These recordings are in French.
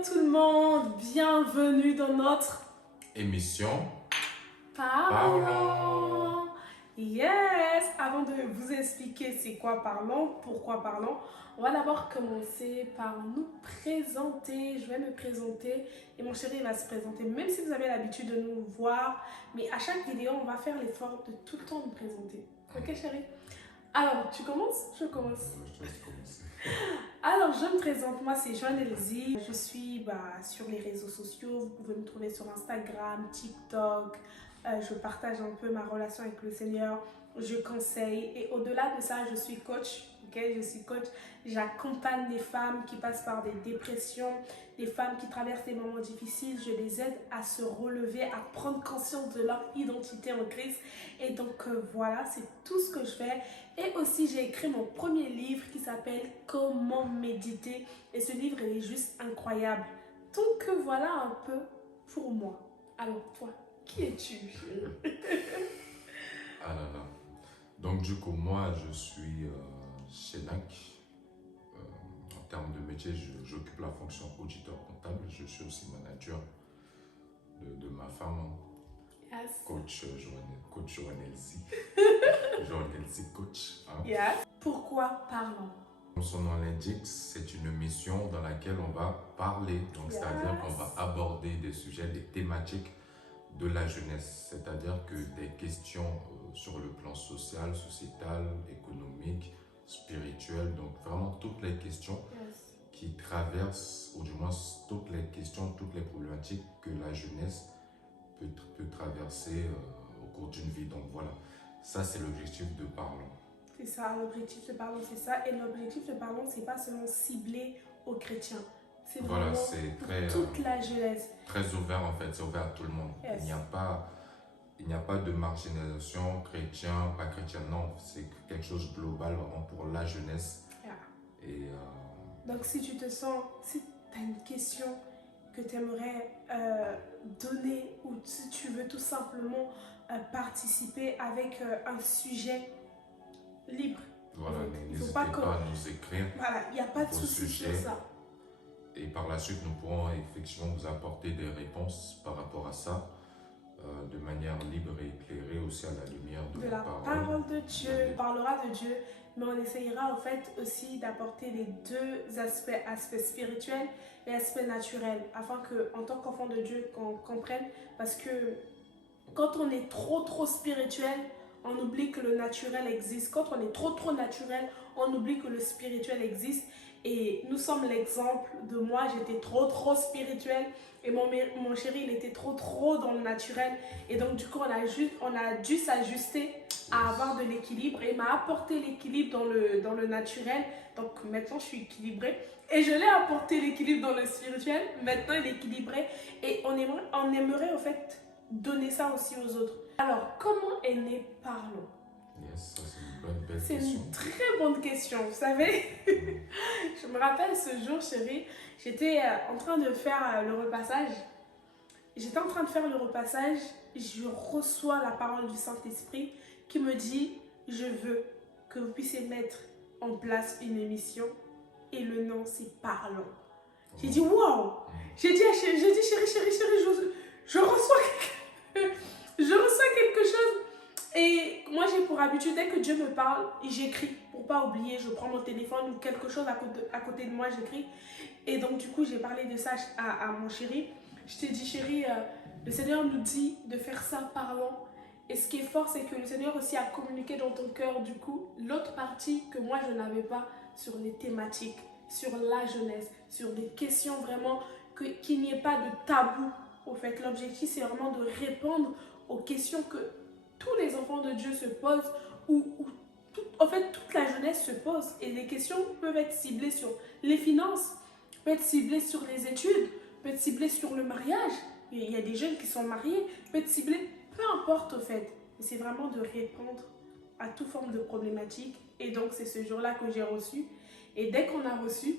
Hello tout le monde, bienvenue dans notre émission Parlons. Yes, avant de vous expliquer c'est quoi Parlons, pourquoi Parlons, on va d'abord commencer par nous présenter. Je vais me présenter et mon chéri va se présenter, même si vous avez l'habitude de nous voir, mais à chaque vidéo on va faire l'effort de tout le temps nous présenter. Ok chéri? Alors, tu commences? Je commence. Je te laisse commencer. Alors, je me présente, moi c'est Joanne Elsie. Je suis sur les réseaux sociaux, vous pouvez me trouver sur Instagram, TikTok. Je partage un peu ma relation avec le Seigneur, je conseille et au-delà de ça, je suis coach. Je suis coach, j'accompagne des femmes qui passent par des dépressions, des femmes qui traversent des moments difficiles. Je les aide à se relever, à prendre conscience de leur identité en Christ. Et donc voilà, c'est tout ce que je fais. Et aussi, j'ai écrit mon premier livre qui s'appelle Comment méditer. Et ce livre, il est juste incroyable. Donc voilà un peu pour moi. Alors toi, qui es-tu? Ah là là. Donc du coup, moi, je suis chez NAC. En termes de métier, j'occupe la fonction auditeur comptable. Je suis aussi manager de ma femme, Yes. coach Joanne Elsie. Joanne Elsie coach. Hein. Yes. Pourquoi parlons? Comme son nom l'indique, c'est une mission dans laquelle on va parler. Donc c'est-à-dire qu'on va aborder des sujets, des thématiques de la jeunesse. C'est-à-dire que des questions sur le plan social, sociétal, économique, spirituel, donc vraiment toutes les questions qui traversent, ou du moins toutes les questions, toutes les problématiques que la jeunesse peut traverser au cours d'une vie. Donc voilà, ça c'est l'objectif de Parlons. C'est ça, l'objectif de Parlons, c'est ça. Et l'objectif de Parlons, c'est pas seulement ciblé aux chrétiens. C'est voilà, vraiment c'est pour très, toute la jeunesse. Très ouvert en fait, c'est ouvert à tout le monde. Yes. Il n'y a pas de marginalisation, chrétien, pas chrétien, non. C'est quelque chose de global vraiment pour la jeunesse. Yeah. Et, Donc si tu te sens, si tu as une question que tu aimerais donner ou si tu veux tout simplement participer avec un sujet libre. voilà, n'hésitez pas pas à nous écrire. Voilà, il n'y a pas de souci sur ça. Et par la suite, nous pourrons effectivement vous apporter des réponses par rapport à ça, de manière libre et éclairée aussi à la lumière de la parole de Dieu. On parlera de Dieu, mais on essayera en fait aussi d'apporter les deux aspects spirituels et aspects naturels, afin que, en tant qu'enfant de Dieu, qu'on comprenne, parce que quand on est trop spirituel, on oublie que le naturel existe. Quand on est trop naturel, on oublie que le spirituel existe. Et nous sommes l'exemple de moi, j'étais trop spirituel et mon chéri, il était trop dans le naturel. Et donc du coup, on a dû s'ajuster à avoir de l'équilibre et il m'a apporté l'équilibre dans le naturel. Donc maintenant, je suis équilibrée et je l'ai apporté l'équilibre dans le spirituel. Maintenant, il est équilibré et on aimerait en fait donner ça aussi aux autres. Alors, comment est né Parlons? Yes, ça c'est une bonne belle question. C'est une très bonne question, vous savez. Je me rappelle ce jour, chérie, j'étais en train de faire le repassage. Je reçois la parole du Saint-Esprit qui me dit « Je veux que vous puissiez mettre en place une émission et le nom c'est Parlons. » J'ai dit « Wow !» J'ai dit chérie, je reçois quelque chose. Et moi j'ai pour habitude, dès que Dieu me parle, j'écris pour pas oublier, je prends mon téléphone ou quelque chose à côté de moi, j'écris. Et donc du coup j'ai parlé de ça à mon chéri. Je t'ai dit chéri, le Seigneur nous dit de faire ça, parlons. Et ce qui est fort, c'est que le Seigneur aussi a communiqué dans ton cœur du coup l'autre partie que moi je n'avais pas sur les thématiques, sur la jeunesse, sur des questions vraiment, qu'il n'y ait pas de tabou. Au fait, l'objectif c'est vraiment de répondre aux questions que tous les enfants de Dieu se posent, en fait toute la jeunesse se pose. Et les questions peuvent être ciblées sur les finances, peuvent être ciblées sur les études, peuvent être ciblées sur le mariage. Il y a des jeunes qui sont mariés, peuvent être ciblées, peu importe au fait. C'est vraiment de répondre à toute forme de problématique. Et donc c'est ce jour-là que j'ai reçu. Et dès qu'on a reçu,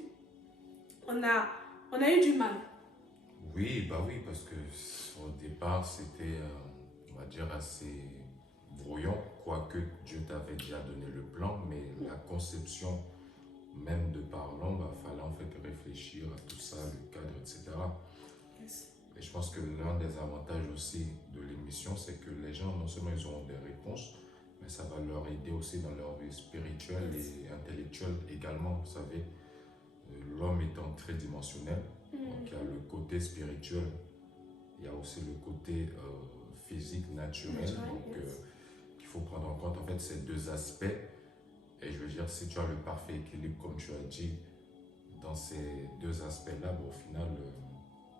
on a eu du mal. Oui, parce que au départ c'était, on va dire, assez brouillon, quoique Dieu t'avait déjà donné le plan, mais la conception même de Parlons, fallait en fait réfléchir à tout ça, le cadre, etc. etc. Yes. Et je pense que l'un des avantages aussi de l'émission, c'est que les gens, non seulement ils auront des réponses, mais ça va leur aider aussi dans leur vie spirituelle et intellectuelle également. Vous savez, l'homme étant très dimensionnel, donc il y a le côté spirituel, il y a aussi le côté physique, naturel. Donc il faut prendre en compte en fait ces deux aspects. Et je veux dire, si tu as le parfait équilibre, comme tu as dit, dans ces deux aspects-là, au final,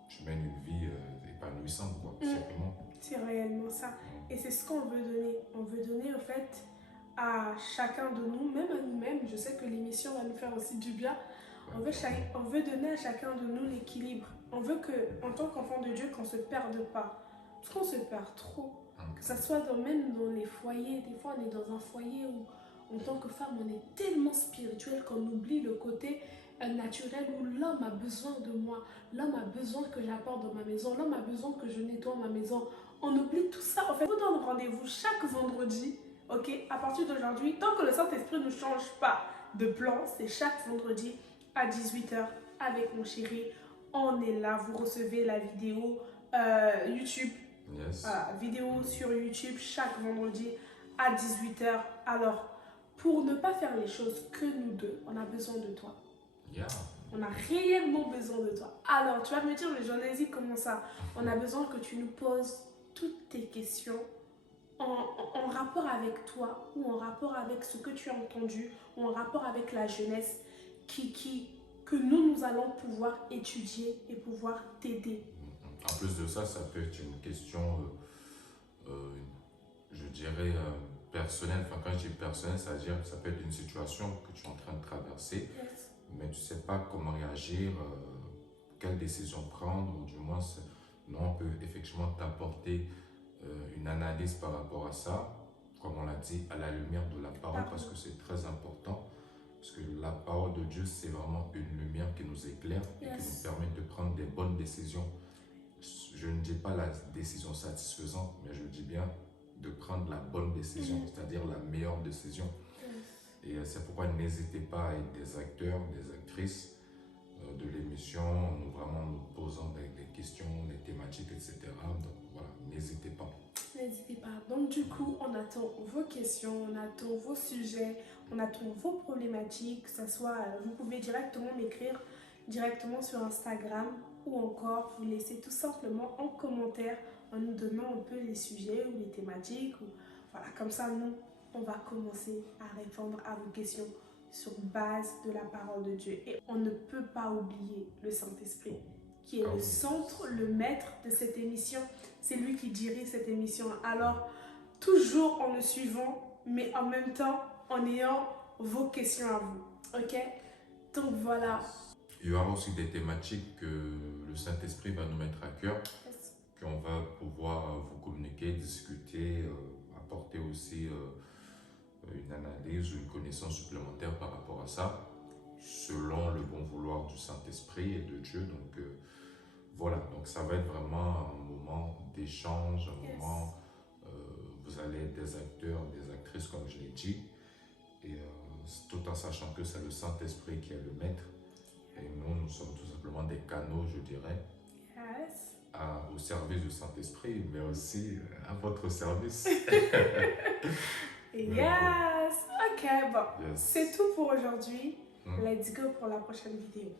tu mènes une vie épanouissante, quoi, tout simplement. C'est réellement ça. Et c'est ce qu'on veut donner. On veut donner, en fait, à chacun de nous, même à nous-mêmes. Je sais que l'émission va nous faire aussi du bien. On veut donner à chacun de nous l'équilibre. On veut que, en tant qu'enfant de Dieu, qu'on ne se perde pas. Parce qu'on se perd trop. Que ça soit même dans les foyers. Des fois, on est dans un foyer où, en tant que femme, on est tellement spirituel qu'on oublie le côté naturel où l'homme a besoin de moi. L'homme a besoin que j'apporte dans ma maison. L'homme a besoin que je nettoie ma maison. On oublie tout ça. En fait, on donne rendez-vous chaque vendredi. Ok, à partir d'aujourd'hui, tant que le Saint-Esprit ne change pas de plan, c'est chaque vendredi à 18h avec mon chéri. On est là, vous recevez la vidéo YouTube. Yes. Vidéo sur YouTube chaque vendredi à 18h. Alors, pour ne pas faire les choses que nous deux, on a besoin de toi. Yeah. On a réellement besoin de toi. Alors, tu vas me dire, mais Jonésie, comment ça? On a besoin que tu nous poses toutes tes questions en rapport avec toi ou en rapport avec ce que tu as entendu ou en rapport avec la jeunesse que nous allons pouvoir étudier et pouvoir t'aider. En plus de ça, ça peut être une question, je dirais, personnelle. Enfin, quand je dis personnelle, c'est-à-dire que ça peut être une situation que tu es en train de traverser, Yes. mais tu ne sais pas comment réagir, quelle décision prendre, ou du moins, nous, on peut effectivement t'apporter une analyse par rapport à ça, comme on l'a dit, à la lumière de la parole, parce que c'est très important. Parce que la parole de Dieu, c'est vraiment une lumière qui nous éclaire et qui nous permet de prendre des bonnes décisions. Je ne dis pas la décision satisfaisante, mais je dis bien de prendre la bonne décision, c'est-à-dire la meilleure décision. Et c'est pourquoi n'hésitez pas à être des acteurs, des actrices de l'émission, vraiment nous posant des questions, des thématiques, etc. Donc voilà, n'hésitez pas. N'hésitez pas. Donc du coup, on attend vos questions, on attend vos sujets, on attend vos problématiques. Que ça soit, vous pouvez directement m'écrire directement sur Instagram ou encore vous laisser tout simplement en commentaire en nous donnant un peu les sujets ou les thématiques. Voilà, comme ça, nous, on va commencer à répondre à vos questions sur base de la parole de Dieu. Et on ne peut pas oublier le Saint-Esprit, qui est le centre, le maître de cette émission. C'est lui qui dirige cette émission. Alors, toujours en le suivant, mais en même temps, en ayant vos questions à vous. Ok? Donc voilà. Il y aura aussi des thématiques que le Saint-Esprit va nous mettre à cœur, qu'on va pouvoir vous communiquer, discuter, apporter aussi une analyse ou une connaissance supplémentaire par rapport à ça, selon le bon vouloir du Saint-Esprit et de Dieu. Donc voilà, donc ça va être vraiment un moment d'échange, un moment, vous allez être des acteurs, des actrices comme je l'ai dit, et tout en sachant que c'est le Saint-Esprit qui est le maître, et nous sommes tout simplement des canaux, je dirais, au service du Saint-Esprit, mais aussi à votre service. Yes! Ok, bon, c'est tout pour aujourd'hui. Let's go pour la prochaine vidéo.